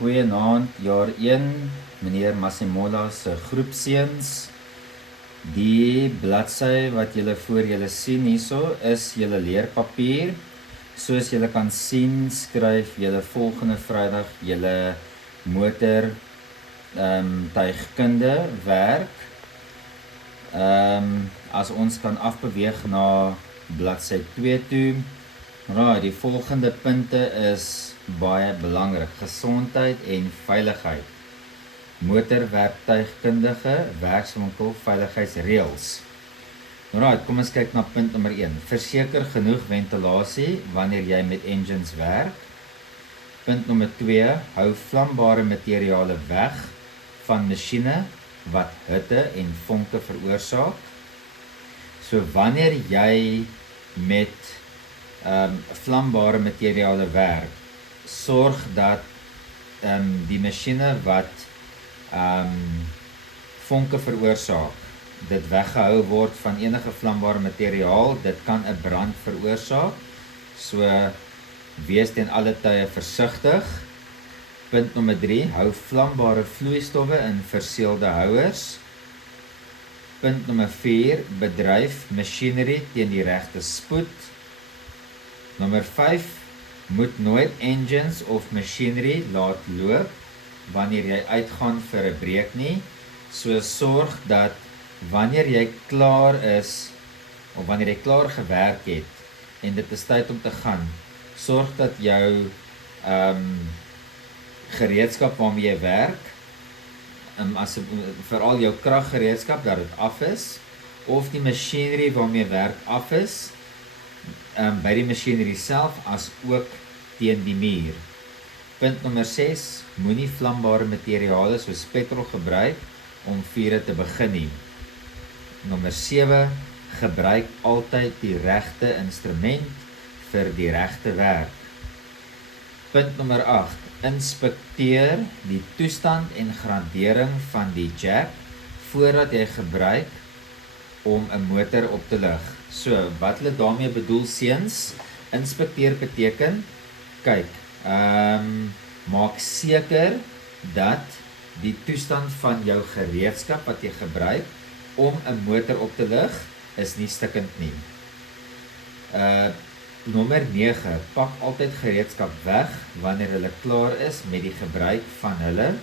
Goeienaand, jaar 1, meneer Masimola se groepseuns. Die bladsy wat julle voor julle sien hierso is julle leerpapier. Soos julle kan sien, skryf julle volgende Vrydag julle motor tuigkunde werk. As ons kan afbeweeg na bladsy 2 toe. Right, die volgende punte is baie belangrik: gesondheid en veiligheid. Motorwerktuigkundige werkswinkel veiligheidsreëls. Right, kom ons kyk na punt nommer 1. Verseker genoeg ventilasie wanneer jy met engines werk. Punt nommer 2. Hou vlambare materiale weg van masjiene wat hitte en vonke veroorsaak. So wanneer jy met vlambare materiale werk, sorg dat die masjiene wat vonke veroorsaak, dit weggehou word van enige vlambare materiaal. Dit kan 'n brand veroorsaak. So wees ten alle tye versigtig. Punt nommer 3, hou vlambare vloeistowwe in verseelde houers. Punt nommer 4, bedryf masjinerie teen die regte spoed. Nommer 5, moet nooit engines of machinery laat loop wanneer jy uitgaan vir 'n breek nie. So sorg dat wanneer jy klaar is, of wanneer jy klaar gewerk het en dit is tyd om te gaan, sorg dat jou gereedskap waarmee jy werk, veral jou kraggereedskap, dat dit af is, of die machinery waarmee jy werk af is, by die machinery self, as ook teen die muur. Punt nommer 6, moenie vlambare materiale soos petrol gebruik om vure te begin nie. Nommer 7, gebruik altyd die regte instrument vir die regte werk. Punt nommer 8, inspekteer die toestand en gradering van die jack voordat jy gebruik om 'n motor op te lig. So, wat hulle daarmee bedoel, seuns, inspekteer beteken, kyk, maak seker dat die toestand van jou gereedskap wat jy gebruik om 'n motor op te lig, is nie stikkend nie. Nommer 9, pak altyd gereedskap weg wanneer hulle klaar is met die gebruik van hulle.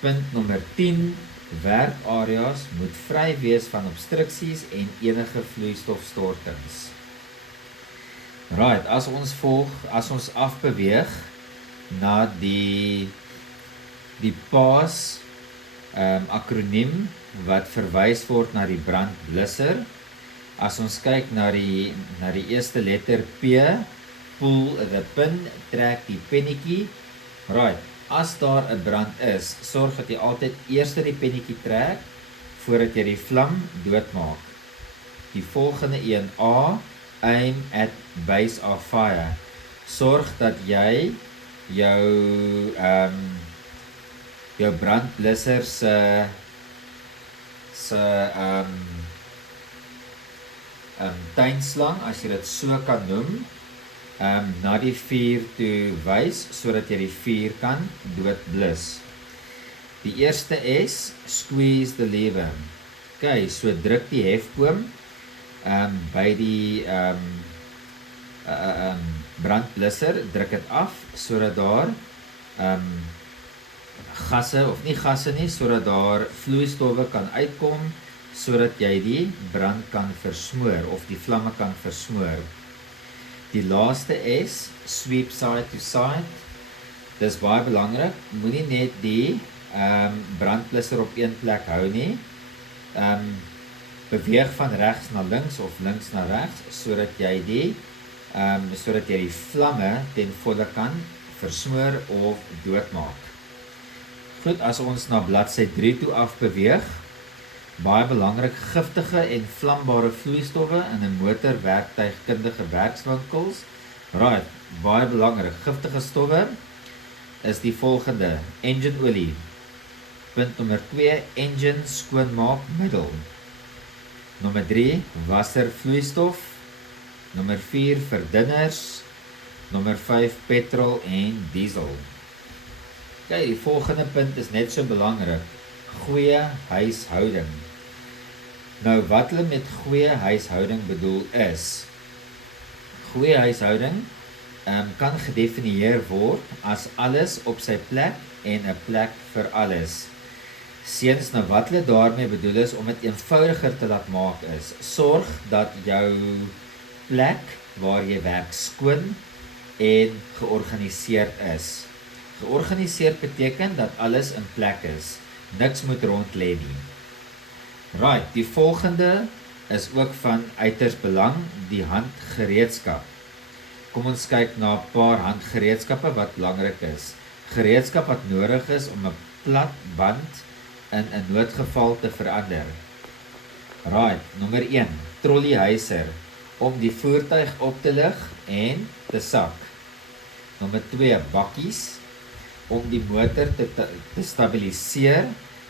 Punt nommer 10, werkareas moet vry wees van obstruksies en enige vloeistofstortings. Right, as ons afbeweeg na die PAS akroniem wat verwys word na die brandblusser. As ons kyk na die eerste letter P, pull the pin, trek die pennetjie. Right, as daar 'n brand is, sorg dat jy altyd eers die pennetjie trek voordat jy die vlam doodmaak. Die volgende een, A, aim at base of fire. Sorg dat jy jou brandblusser se tuinslang, as jy dit so kan noem, na die vuur toe wys, sodat jy die vuur kan doodblus. Die eerste S, squeeze the lever. Okay, so druk die hefboom by die brandblusser, druk dit af, sodat daar gasse, of nie gasse nie, sodat daar vloeistowwe kan uitkom, sodat jy die brand kan versmoor, of die vlamme kan versmoor. Die laaste S, sweep side to side. Dis baie belangrik, moenie net die brandblusser op een plek hou nie. Beweeg van regs na links of links na regs, sodat jy die vlamme ten volle kan versmoor of doodmaak. Goed, as ons na bladsy 3 toe afbeweeg, baie belangrik, giftige en vlambare vloeistowwe in 'n motorwerktuigkundige werkswinkels. Right, baie belangrik, giftige stowwe is die volgende: engine olie. Punt nommer 2, engine skoonmaakmiddel. Nommer 3, wasservloeistof. Nommer 4, verdunners. Nommer 5, petrol en diesel. Kyk, die volgende punt is net so belangrik. Goeie huishouding. Nou wat hulle met goeie huishouding bedoel is, goeie huishouding kan gedefinieer word as alles op sy plek en 'n plek vir alles. Seuns, nou wat hulle daarmee bedoel is om dit eenvoudiger te laat maak is, sorg dat jou plek waar jy werk skoon en georganiseerd is. Georganiseerd beteken dat alles in plek is, niks moet rond lê nie. Right, die volgende is ook van uiters belang, die handgereedskap. Kom ons kyk na 'n paar handgereedskappe wat belangrik is. Gereedskap wat nodig is om 'n plat band in 'n noodgeval te verander. Right, nommer 1, trolleyhuiser, om die voertuig op te lig en te sak. Nommer 2, bakkies, om die motor te stabiliseer.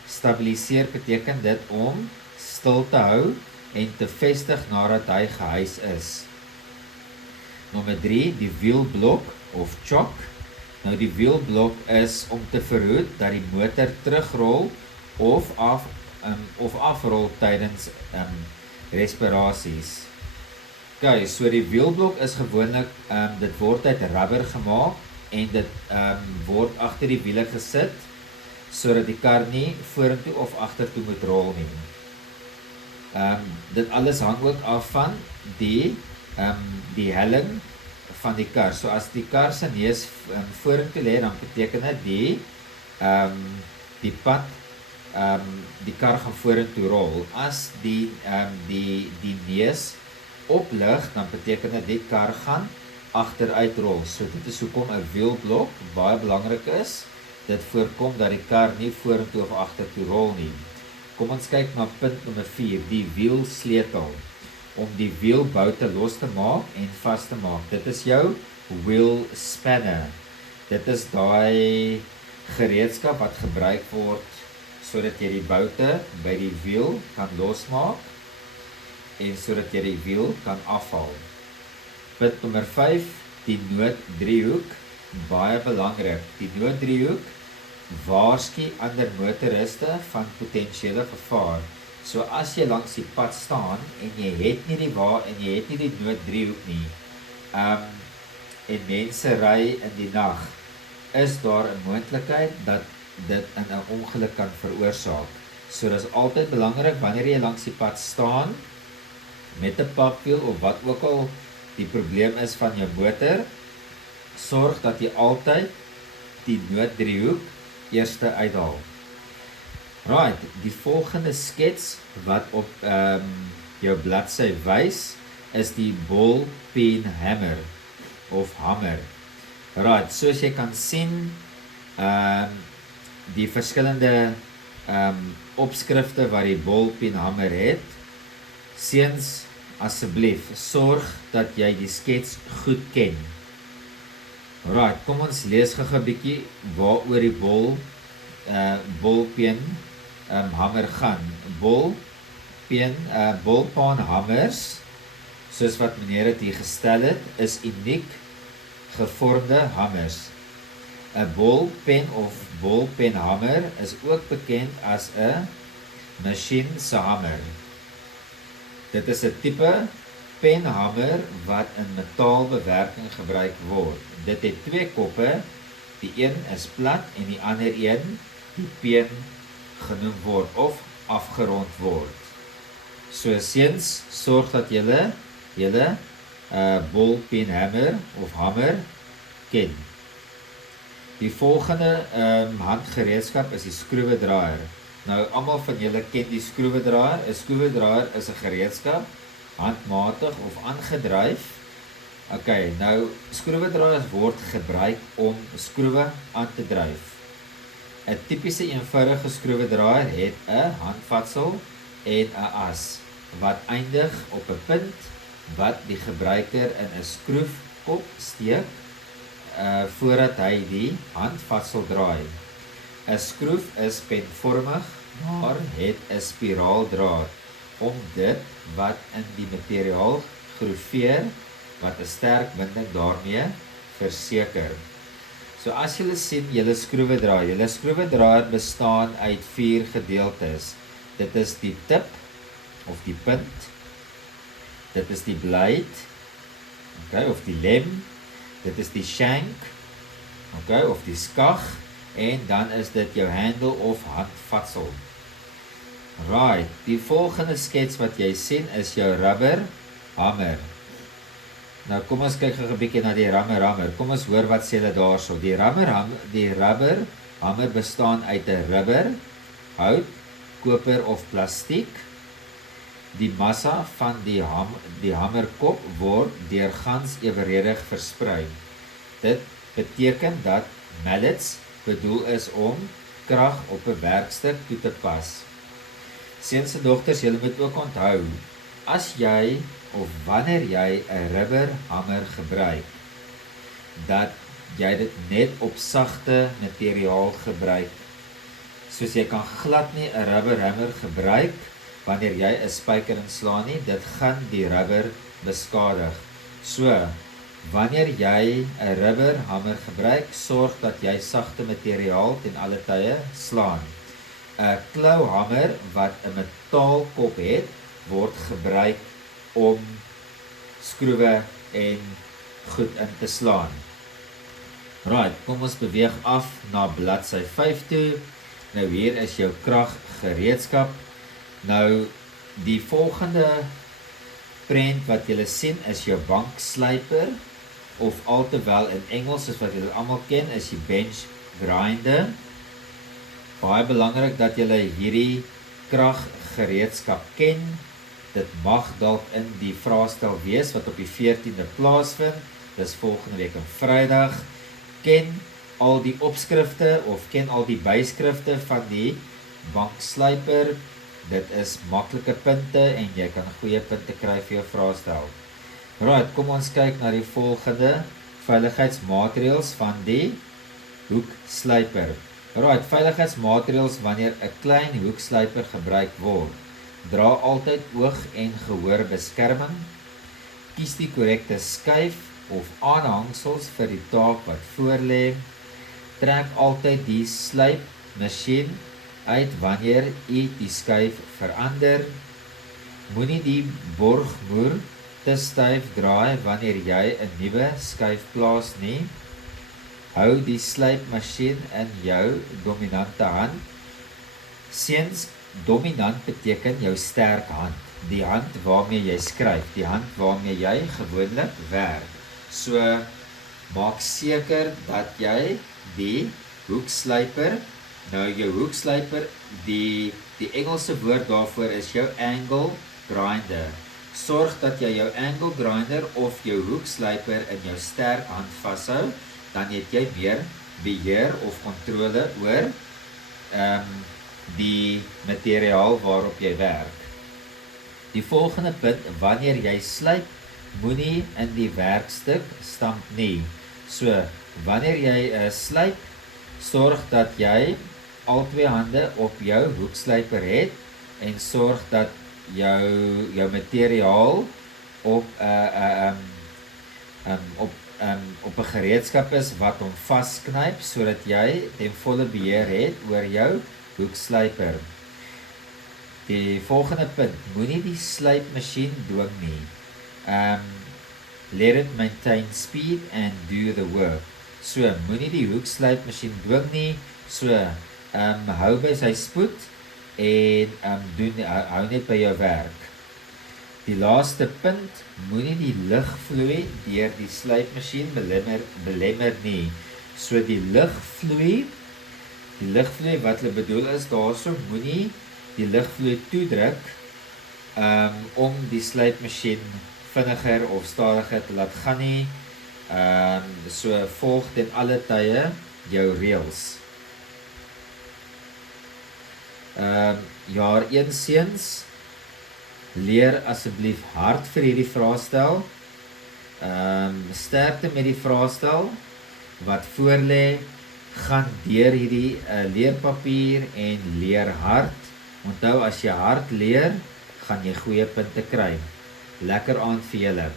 Stabiliseer beteken dit om stil te hou en te vestig nadat hy gehuis is. Nommer 3, die wielblok of chock. Nou die wielblok is om te verhoed dat die motor terugrol of afrol tydens respirasies. Okay, so die wielblok is gewoonlik, dit word uit rubber gemaak en dit word agter die wiele gesit sodat die kar nie vorentoe of agtertoe moet rol nie. Dit alles hang ook af van die helling van die kar. So as die kar se neus vorentoe lê, dan beteken dit die pad, die kar gaan vorentoe rol. As die neus oplig, dan beteken dit die kar gaan agteruit rol. So dit is hoekom 'n wielblok baie belangrik is. Dit voorkom dat die kar nie vorentoe of agtertoe rol nie. Kom ons kyk na punt nommer 4, die wielsleutel. Om die wielboute los te maak en vas te maak. Dit is jou wheel spanner. Dit is daai gereedskap wat gebruik word sodat jy die boute by die wiel kan losmaak en sodat jy die wiel kan afhaal. Punt nommer 5, die nooddriehoek, baie belangrik. Die nooddriehoek waarsku ander motoriste van potensiële gevaar. So as jy langs die pad staan en jy het nie die nooddriehoek nie, en mense ry in die nag, is daar 'n moontlikheid dat dit 'n ongeluk kan veroorsaak. So dis altyd belangrik wanneer jy langs die pad staan met 'n papwiel of wat ook al die probleem is van jou motor, sorg dat jy altyd die nooddriehoek eerste uithaal. Right, die volgende skets wat op jou bladsy wys, is die ball pen hammer of hamer. Right, soos jy kan sien, die verskillende opskrifte wat die ball pen hamer het. Seuns, asseblief, sorg dat jy die skets goed ken. Right, kom ons lees gou 'n bietjie waaroor die ballpen hamer gaan. Ballpen hamers, soos wat meneer dit hier gestel het, is uniek gevormde hamers. 'n Ballpen of ballpen hamer is ook bekend as 'n masjien se hamer. Dit is 'n tipe penhamer wat in metaalbewerking gebruik word. Dit het 2 koppe, die een is plat en die ander een, die pen genoem word of afgerond word. So seuns, sorg dat julle ballpen hamer of hamer ken. Die volgende handgereedskap is die skroewedraaier. Nou, almal van julle ken die skroewedraaier. 'n Skroewedraaier is 'n gereedskap, handmatig of aangedryf. Okay, nou, skroewedraaiers word gebruik om skroewe aan te dryf. 'n Tipiese eenvoudige skroewedraaier het 'n handvatsel en 'n as, wat eindig op 'n punt wat die gebruiker in 'n skroefkop steek, voordat hy die handvatsel draai. 'n Skroef is penvormig, maar het 'n spiraaldraad om dit wat in die materiaal groefeer, wat 'n sterk binding daarmee verseker. So as julle sien, julle skroewedraaier. Julle skroewedraaier bestaan uit 4 gedeeltes. Dit is die tip of die punt. Dit is die blade, okay, of die lem. Dit is die shank, okay, of die skag. En dan is dit jou handle of handvatsel. Right, die volgende skets wat jy sien is jou rubber hamer. Nou kom ons kyk gou 'n bietjie na die rubber hamer. Kom ons hoor wat sê hulle daarso. Die rubber hamer bestaan uit 'n rubber, hout, koper of plastiek. Die massa van die hamerkop word deur gans eweredig versprei. Dit beteken dat mallets bedoel is om krag op 'n werkstuk toe te pas. Seuns en dogters, julle moet ook onthou, as jy of wanneer jy 'n rubberhamer gebruik, dat jy dit net op sagte materiaal gebruik. Soos jy kan glad nie 'n rubberhamer gebruik wanneer jy 'n spyker inslaan nie, dit gaan die rubber beskadig. So, wanneer jy 'n rubberhamer gebruik, sorg dat jy sagte materiaal ten alle tye slaan. 'n Klouhamer wat 'n metaalkop het, word gebruik om skroewe en goed in te slaan. Right, kom ons beweeg af na bladsy 5 toe. Nou hier is jou kraggereedskap. Nou die volgende prent wat julle sien is jou bankslyper, of alteewel in Engels, soos wat julle almal ken, is die bench grinder. Baie belangrik dat julle hierdie kraggereedskap ken. Dit mag dalk in die vraestel wees wat op die 14de plaasvind. Dis volgende week op Vrydag. Ken al die opskrifte of ken al die byskrifte van die bankslyper. Dit is maklike punte en jy kan goeie punte kry vir jou vraestel. Right, kom ons kyk na die volgende veiligheidsmaatreëls van die hoekslyper. Right, veiligheidsmaatreëls wanneer 'n klein hoekslyper gebruik word. Dra altyd oog- en gehoorbeskerming. Kies die korrekte skuif of aanhangsels vir die taak wat voorlê. Trek altyd die slypmasjien uit wanneer u die skuif verander. Moenie die borgmoer te styf draai wanneer jy 'n nuwe skuif plaas nie. Hou die slypmasjien in jou dominante hand. Seuns, dominant beteken jou sterk hand. Die hand waarmee jy skryf, die hand waarmee jy gewoonlik werk. So, maak seker dat jy die hoekslyper, nou jou hoekslyper, die Engelse woord daarvoor is jou angle grinder. Sorg dat jy jou angle grinder of jou hoekslyper in jou sterk hand vashou, dan het jy meer beheer of kontrole oor die materiaal waarop jy werk. Die volgende punt, wanneer jy slyp, moenie in die werkstuk stamp nie. So, wanneer jy slyp, sorg dat jy al twee hande op jou hoekslyper het en sorg dat jou materiaal op 'n gereedskap is wat hom vasknyp sodat jy ten volle beheer het oor jou hoekslyper. Die volgende punt, moenie die slypmasjien dwing nie. Let it maintain speed and do the work. So, moenie die hoekslypmasjien dwing nie. So, hou by sy spoed en hou net by jou werk. Die laaste punt, moenie die lugvloei deur die slypmasjien belemmer nie. So die lugvloei wat hulle bedoel is daarso, moenie die lugvloei toedruk om die slypmasjien vinniger of stadiger te laat gaan nie. So volg ten alle tye jou reëls. Jaar 1 seuns, leer asseblief hard vir hierdie vraestel. Sterkte met die vraestel wat voorlê, gaan deur hierdie leerpapier en leer hard. Onthou, as jy hard leer, gaan jy goeie punte kry. Lekker aand vir julle.